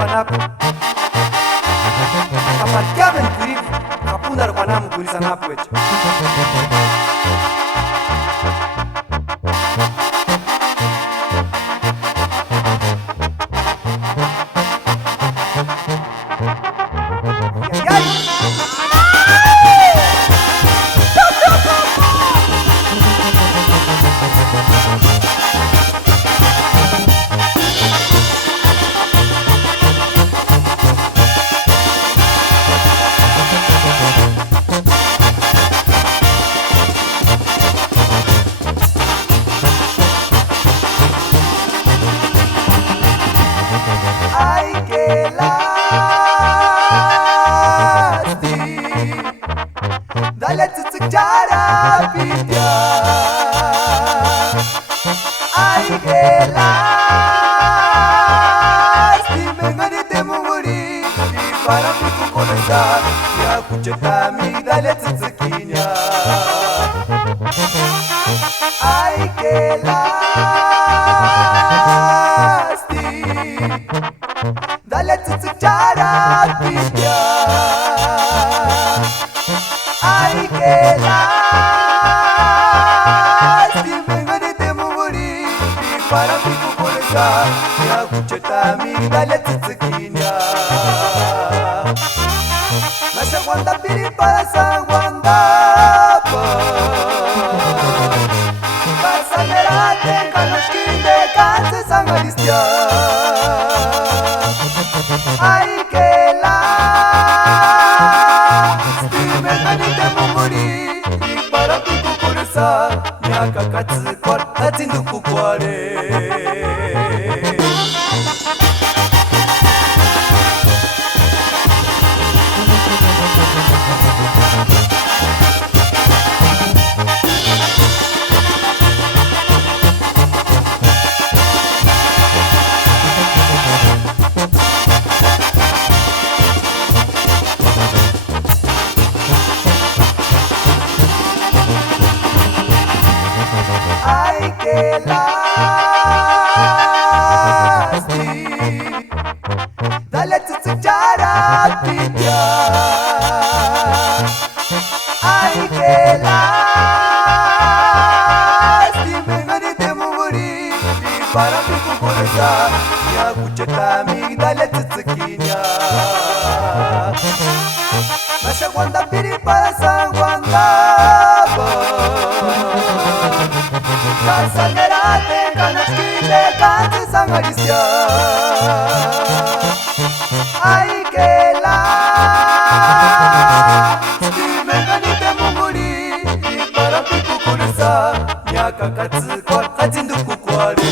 manapo kaparkiaven kuripi kapundar guanamu kurisanapu echa. Ay, qué lástima, dale tsutsukara pitya. Ay, qué lástima, ganete mumuri, y para mi comenzar, ya kuchetami, dale tsutsukinya. Ay, qué lástima, dale tsutsukara pitya. Ay, qué lástima, ganete mumuri, y para mi comenzar, ya kuchetami, dale tsutsukinya. Nasa guanda piri para sa guanda pa. Kasanerate kanashkinde kanse sangaristia. Ay, que lástima, ganite mumuri, y para tu kukuresa, nyaka katsu kwar, tatsindu kukware. Ay, qué lástima, dale tsutsukara pitya. Ay, qué lástima, ganete mumuri, y para mi kukuresa, ya kuchetami, dale tsutsukinya. Nasa guanda piri para sa guanda pa. Kasanerate kanashkinde kanse sangaristia. Ay, que lástima, ganite mumuri, y para mi kukuresa, nyaka katsu kwar, tatsindu kukware.